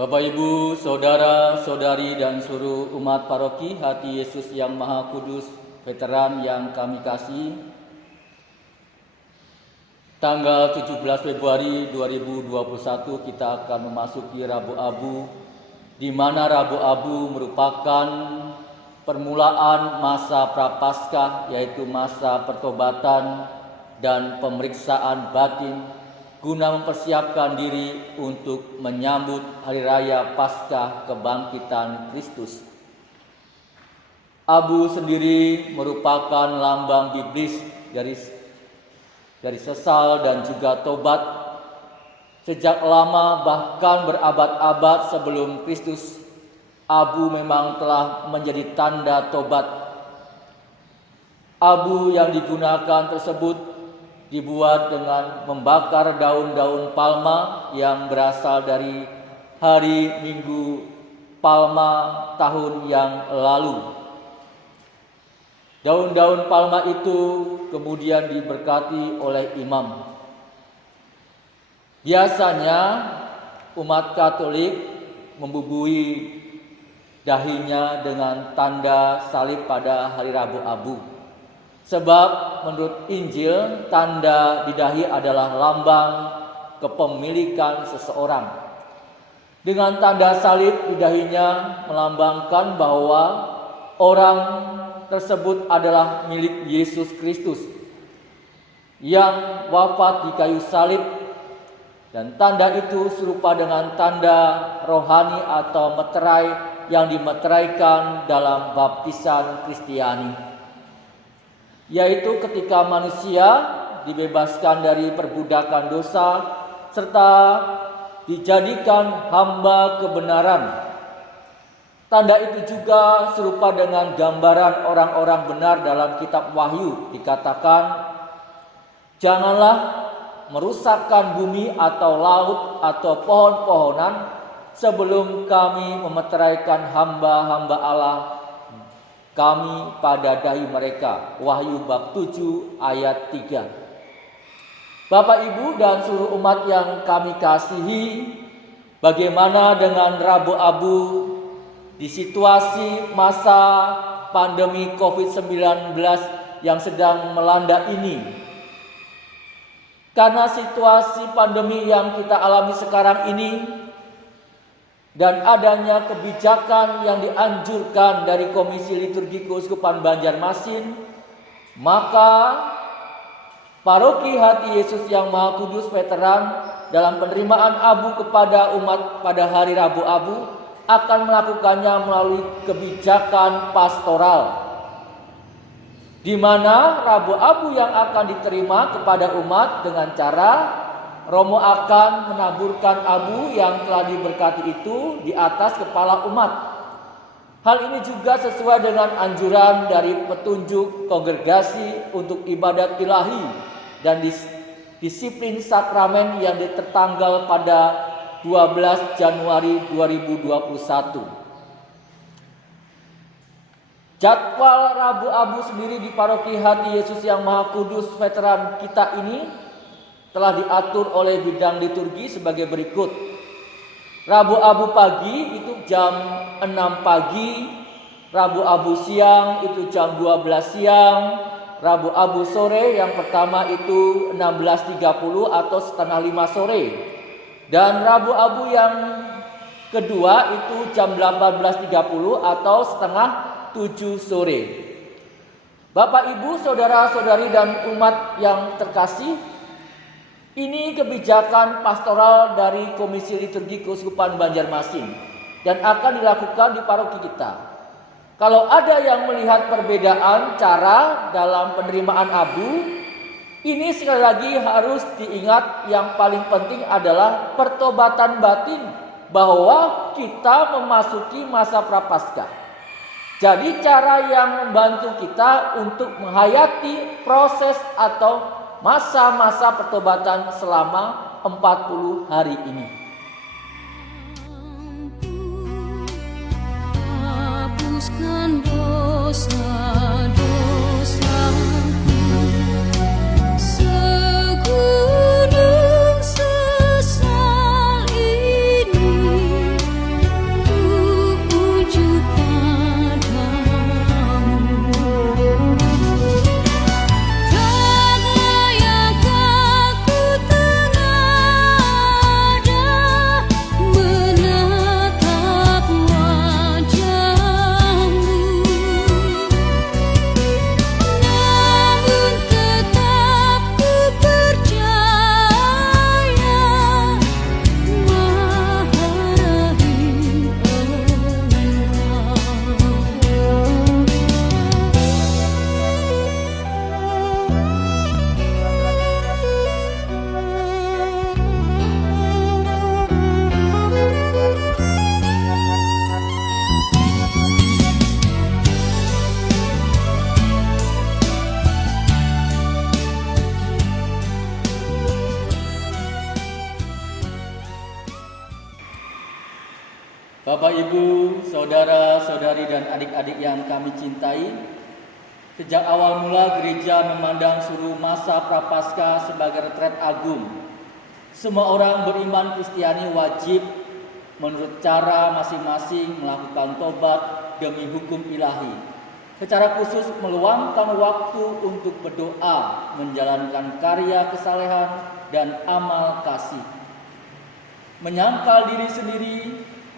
Bapak, Ibu, Saudara-saudari dan seluruh umat paroki Hati Yesus yang Maha Kudus, veteran yang kami kasih, tanggal 17 Februari 2021 kita akan memasuki Rabu Abu, di mana Rabu Abu merupakan permulaan masa Prapaskah, yaitu masa pertobatan dan pemeriksaan batin, guna mempersiapkan diri untuk menyambut Hari Raya Paskah Kebangkitan Kristus. Abu sendiri merupakan lambang biblis dari sesal dan juga tobat. Sejak lama, bahkan berabad-abad sebelum Kristus, abu memang telah menjadi tanda tobat. Abu yang digunakan tersebut dibuat dengan membakar daun-daun palma yang berasal dari hari Minggu Palma tahun yang lalu. Daun-daun palma itu kemudian diberkati oleh imam. Biasanya umat Katolik membubui dahinya dengan tanda salib pada hari Rabu Abu. Sebab menurut Injil, tanda di dahi adalah lambang kepemilikan seseorang. Dengan tanda salib di dahinya melambangkan bahwa orang tersebut adalah milik Yesus Kristus yang wafat di kayu salib. Dan tanda itu serupa dengan tanda rohani atau meterai yang dimeteraikan dalam baptisan Kristiani, yaitu ketika manusia dibebaskan dari perbudakan dosa serta dijadikan hamba kebenaran. Tanda itu juga serupa dengan gambaran orang-orang benar dalam kitab Wahyu. Dikatakan, janganlah merusakkan bumi atau laut atau pohon-pohonan sebelum kami memeteraikan hamba-hamba Allah kami pada dahi mereka. Wahyu bab 7 ayat 3. Bapak, Ibu, dan seluruh umat yang kami kasihi, bagaimana dengan Rabu Abu di situasi masa pandemi COVID-19 yang sedang melanda ini? Karena situasi pandemi yang kita alami sekarang ini dan adanya kebijakan yang dianjurkan dari Komisi Liturgi Keuskupan Banjarmasin, maka Paroki Hati Yesus yang Maha Kudus veteran dalam penerimaan abu kepada umat pada hari Rabu Abu akan melakukannya melalui kebijakan pastoral, di mana Rabu Abu yang akan diterima kepada umat dengan cara Romo akan menaburkan abu yang telah diberkati itu di atas kepala umat. Hal ini juga sesuai dengan anjuran dari petunjuk Kongregasi untuk Ibadat Ilahi dan disiplin sakramen yang tertanggal pada 12 Januari 2021. Jadwal Rabu Abu sendiri di Paroki Hati Yesus yang Maha Kudus veteran kita ini telah diatur oleh bidang liturgi sebagai berikut. Rabu Abu pagi itu jam 6 pagi, Rabu Abu siang itu jam 12 siang, Rabu Abu sore yang pertama itu 16.30 atau setengah 5 sore, dan Rabu Abu yang kedua itu jam 18.30 atau setengah 7 sore. Bapak, Ibu, saudara-saudari dan umat yang terkasih, ini kebijakan pastoral dari Komisi Liturgi Keuskupan Banjarmasin dan akan dilakukan di paroki kita. Kalau ada yang melihat perbedaan cara dalam penerimaan abu, ini sekali lagi harus diingat, yang paling penting adalah pertobatan batin, bahwa kita memasuki masa Prapaskah. Jadi cara yang membantu kita untuk menghayati proses atau masa-masa pertobatan selama 40 hari ini. Hapuskan dosa-dosaku, segunung sesal ini Bapak, Ibu, saudara-saudari dan adik-adik yang kami cintai, sejak awal mula gereja memandang suruh masa Prapaskah sebagai retret agung. Semua orang beriman Kristiani wajib menurut cara masing-masing melakukan tobat demi hukum ilahi. Secara khusus meluangkan waktu untuk berdoa, menjalankan karya kesalehan dan amal kasih. Menyangkal diri sendiri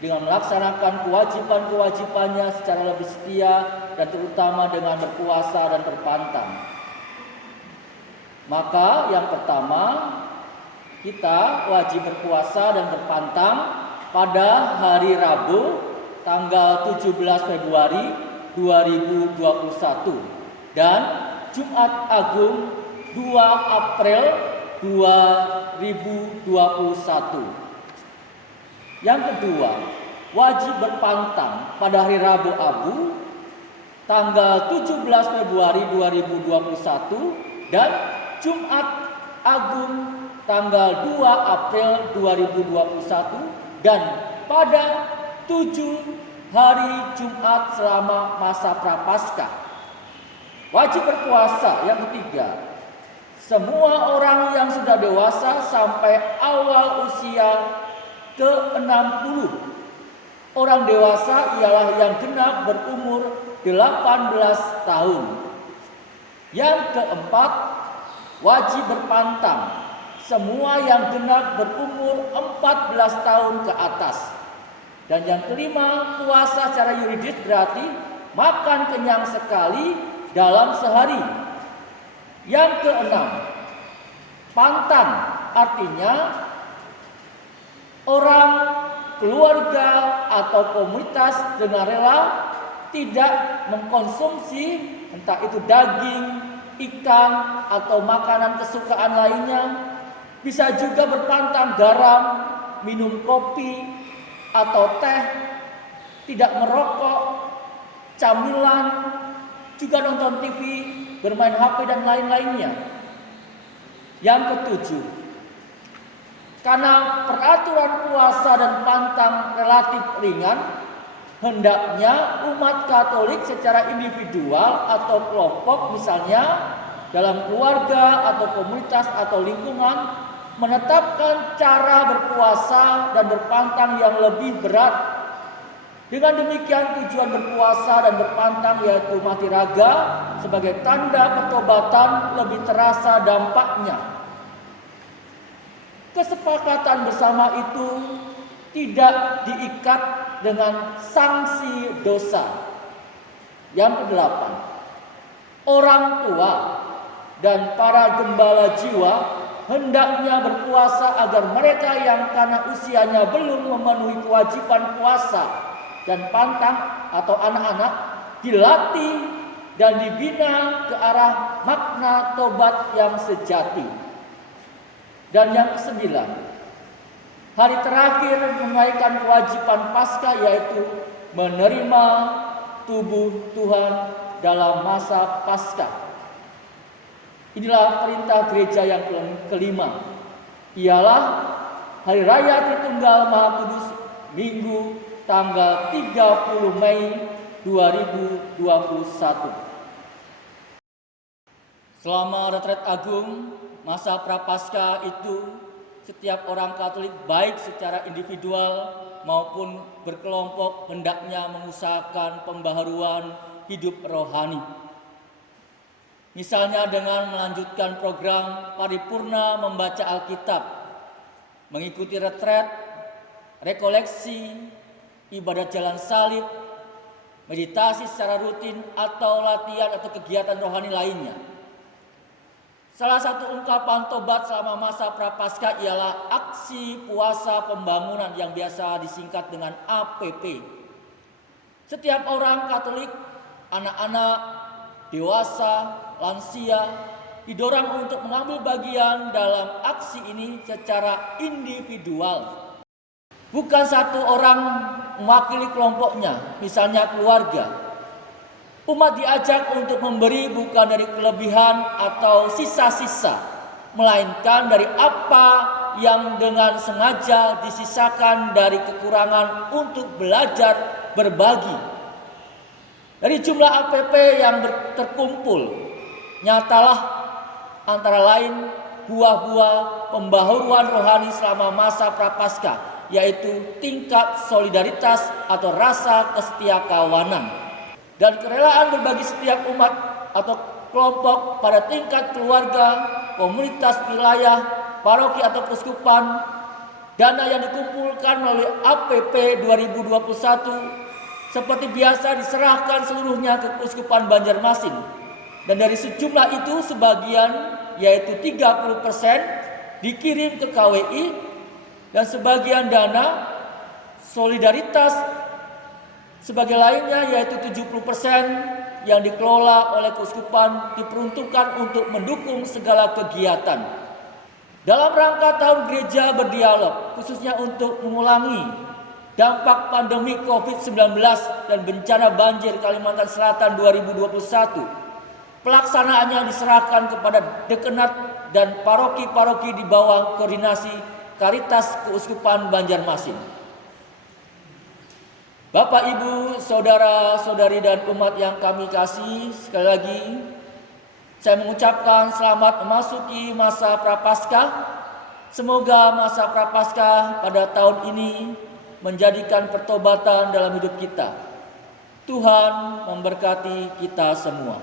dengan melaksanakan kewajiban-kewajibannya secara lebih setia dan terutama dengan berpuasa dan berpantang. Maka yang pertama, kita wajib berpuasa dan berpantang pada hari Rabu tanggal 17 Februari 2021 dan Jumat Agung 2 April 2021. Yang kedua, wajib berpantang pada hari Rabu Abu tanggal 17 Februari 2021 dan Jumat Agung tanggal 2 April 2021 dan pada 7 hari Jumat selama masa Prapaskah. Wajib berpuasa. Yang ketiga, semua orang yang sudah dewasa sampai awal usia ke-60. Orang dewasa ialah yang genap berumur 18 tahun. Yang keempat, wajib berpantang. Semua yang genap berumur 14 tahun ke atas. Dan yang kelima, puasa secara yuridis berarti makan kenyang sekali dalam sehari. Yang keenam, pantang artinya orang, keluarga atau komunitas dengan rela tidak mengkonsumsi entah itu daging, ikan atau makanan kesukaan lainnya. Bisa juga berpantang garam, minum kopi atau teh, tidak merokok, camilan, juga nonton TV, bermain HP dan lain-lainnya. Yang ketujuh, karena peraturan puasa dan pantang relatif ringan, hendaknya umat Katolik secara individual atau kelompok, misalnya dalam keluarga atau komunitas atau lingkungan, menetapkan cara berpuasa dan berpantang yang lebih berat. Dengan demikian tujuan berpuasa dan berpantang yaitu mati raga sebagai tanda pertobatan lebih terasa dampaknya. Kesepakatan bersama itu tidak diikat dengan sanksi dosa. Yang kedelapan, orang tua dan para gembala jiwa hendaknya berpuasa agar mereka yang karena usianya belum memenuhi kewajiban puasa dan pantang atau anak-anak dilatih dan dibina ke arah makna tobat yang sejati. Dan yang kesembilan, hari terakhir menunaikan kewajiban Paskah yaitu menerima tubuh Tuhan dalam masa Paskah. Inilah perintah gereja yang kelima, ialah Hari Raya Tritunggal Maha Kudus Minggu tanggal 30 Mei 2021. Selama retret agung masa Prapaskah itu, setiap orang Katolik baik secara individual maupun berkelompok hendaknya mengusahakan pembaharuan hidup rohani. Misalnya dengan melanjutkan program paripurna membaca Alkitab, mengikuti retret, rekoleksi, ibadat jalan salib, meditasi secara rutin atau latihan atau kegiatan rohani lainnya. Salah satu ungkapan tobat selama masa Prapaskah ialah aksi puasa pembangunan yang biasa disingkat dengan APP. Setiap orang Katolik, anak-anak, dewasa, lansia didorong untuk mengambil bagian dalam aksi ini secara individual. Bukan satu orang mewakili kelompoknya, misalnya keluarga. Umat diajak untuk memberi bukan dari kelebihan atau sisa-sisa, melainkan dari apa yang dengan sengaja disisakan dari kekurangan untuk belajar berbagi. Dari jumlah APP yang terkumpul, nyatalah antara lain buah-buah pembaharuan rohani selama masa Prapaskah, yaitu tingkat solidaritas atau rasa kesetiakawanan dan kerelaan berbagi setiap umat atau kelompok pada tingkat keluarga, komunitas wilayah, paroki atau keuskupan. Dana yang dikumpulkan melalui APP 2021 seperti biasa diserahkan seluruhnya ke Keuskupan Banjarmasin. Dan dari sejumlah itu sebagian, yaitu 30%, dikirim ke KWI dan sebagian dana solidaritas sebagai lainnya, yaitu 70%, yang dikelola oleh keuskupan diperuntukkan untuk mendukung segala kegiatan dalam rangka Tahun Gereja Berdialog, khususnya untuk mengulangi dampak pandemi COVID-19 dan bencana banjir Kalimantan Selatan 2021. Pelaksanaannya diserahkan kepada dekanat dan paroki-paroki di bawah koordinasi Karitas Keuskupan Banjarmasin. Bapak, Ibu, saudara-saudari dan umat yang kami kasih, sekali lagi saya mengucapkan selamat memasuki masa Prapaskah. Semoga masa Prapaskah pada tahun ini menjadikan pertobatan dalam hidup kita. Tuhan memberkati kita semua.